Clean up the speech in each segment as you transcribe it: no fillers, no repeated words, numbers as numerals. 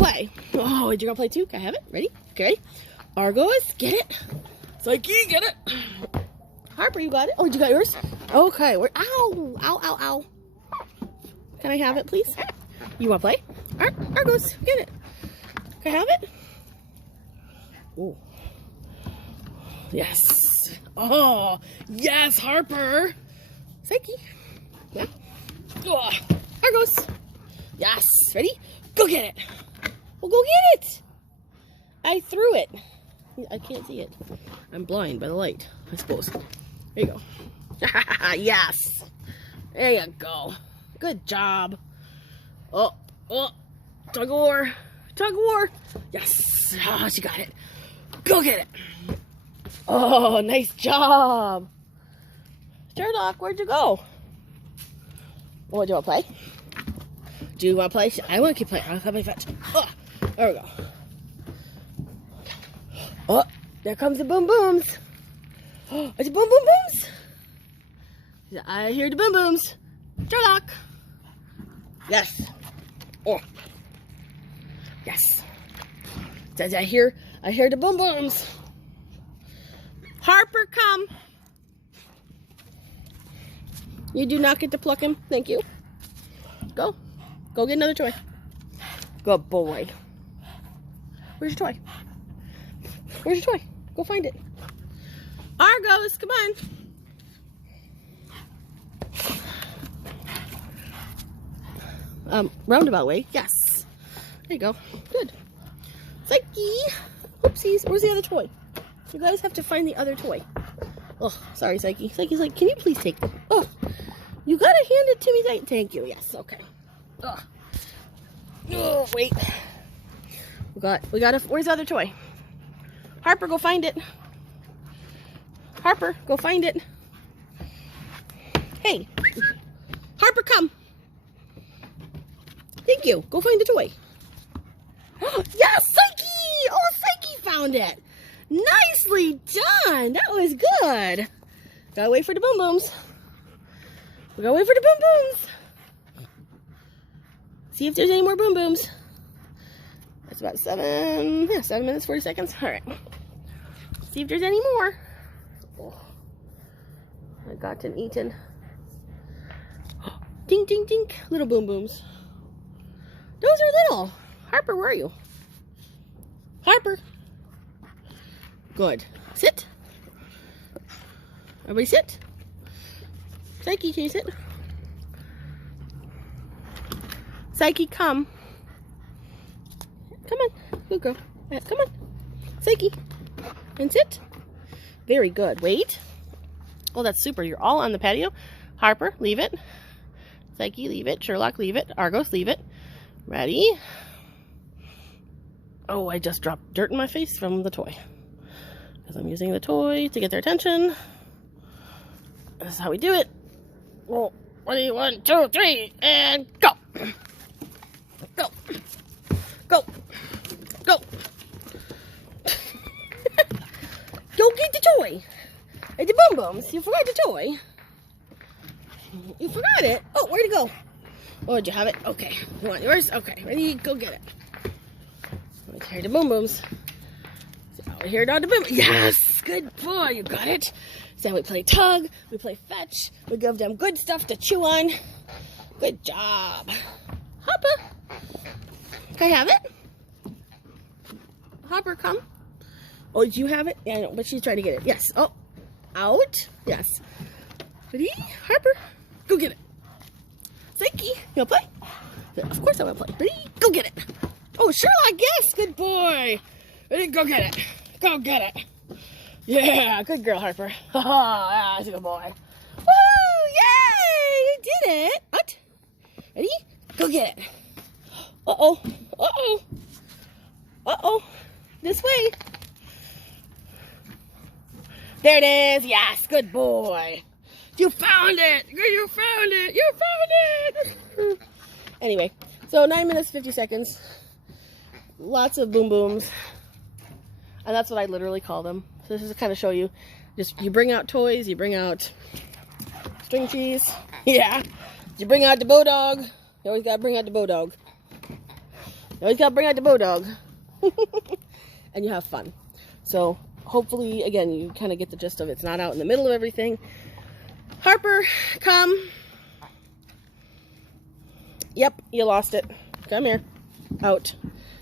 play. Oh, you're gonna play too? Can I have it? Ready? Okay. Argos, get it. Psyche, get it. Harper, you got it? Oh, you got yours? Okay. Ow, ow, ow, ow. Can I have it, please? You wanna play? Argos, get it. Can I have it? Oh. Yes. Oh, yes, Harper. Psyche. Yeah. Oh, Argos. Yes. Ready? Go get it. Well, go get it. I threw it. I can't see it. I'm blind by the light, I suppose. There you go. Yes. There you go. Good job. Oh, tug of war. Tug of war. Yes. Oh, she got it. Go get it. Oh, nice job. Sherlock, where'd you go? Oh, do you want to play? Do you want to play? I want to keep playing. I'll play fetch. Oh, there we go. Oh, there comes the boom booms. Oh, it's boom boom booms. I hear the boom booms. Sherlock. Yes. Oh. Yes. Says I hear the boom booms. Harper, come. You do not get to pluck him. Thank you. Go. Go get another toy. Good boy. Where's your toy? Where's your toy? Go find it. Argos, come on. Roundabout way. Yes. There you go. Good. Psyche. Oopsies. Where's the other toy? You guys have to find the other toy. Oh, sorry, Psyche. Psyche's like, can you please take it? Oh, you gotta hand it to me. Thank you. Yes. Okay. Oh, wait. We got a. Where's the other toy? Harper, go find it. Harper, go find it. Hey, Harper, come. Thank you. Go find the toy. Oh, yes, Psyche. Oh, Psyche found it. Nicely done. That was good. Gotta wait for the boom booms. We gotta wait for the boom booms. See if there's any more boom booms. That's about 7 minutes, 40 seconds. All right. See if there's any more. Oh, I got an eaten. Ding, ding, ding. Little boom booms. Those are little. Harper, where are you? Harper. Good. Sit. Everybody sit. Psyche, can you sit? Psyche, come. Come on. Good girl. Come on. Psyche. And sit. Very good. Wait. Oh, that's super. You're all on the patio. Harper, leave it. Psyche, leave it. Sherlock, leave it. Argos, leave it. Ready? Oh, I just dropped dirt in my face from the toy. Because I'm using the toy to get their attention. This is how we do it. Oh, ready? 1, 2, 3, and go! Go! Go! Go! Don't get the toy! Hey, the boom booms, you forgot the toy. You forgot it? Oh, where'd it go? Oh, did you have it? Okay. You want yours? Okay, ready? Go get it. Let's hear the boom booms. So here are the boom. Yes! Good boy, you got it. So we play tug, we play fetch, we give them good stuff to chew on. Good job. Hopper. Can I have it? Hopper, come. Oh, did you have it? Yeah, I know, but she's trying to get it. Yes. Oh, out. Yes. Ready? Harper, go get it. Psyche, you want to play? Of course I want to play. Ready? Go get it. Oh, Sherlock, yes. Good boy. Ready? Go get it. Go get it. Yeah, good girl, Harper. Yeah, that's a good boy. Woo! Yay! You did it. What? Ready? Go get it. Uh-oh. Uh-oh. Uh-oh. This way. There it is. Yes, good boy. You found it. You found it. You found it. Anyway, so 9 minutes, 50 seconds. Lots of boom booms. And that's what I literally call them. So this is to kind of show you. Just, you bring out toys, you bring out string cheese. Yeah. You bring out the Bodog. You always got to bring out the Bodog. You always gotta bring out the bulldog. And you have fun. So hopefully, again, you kind of get the gist of it. It's not out in the middle of everything. Harper, come. Yep, you lost it. Come here. Out.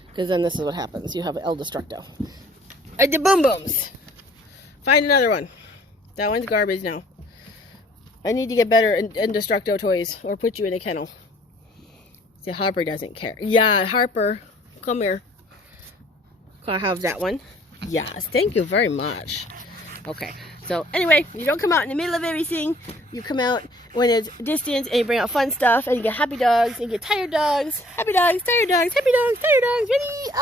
Because then this is what happens. You have El Destructo. The Boom Booms. Find another one. That one's garbage now. I need to get better in Destructo toys or put you in a kennel. See, Harper doesn't care. Yeah, Harper, come here. Can I have that one? Yes, thank you very much. Okay, so anyway, you don't come out in the middle of everything. You come out when it's distance and you bring out fun stuff and you get happy dogs and you get tired dogs. Happy dogs, tired dogs, happy dogs, tired dogs. Ready?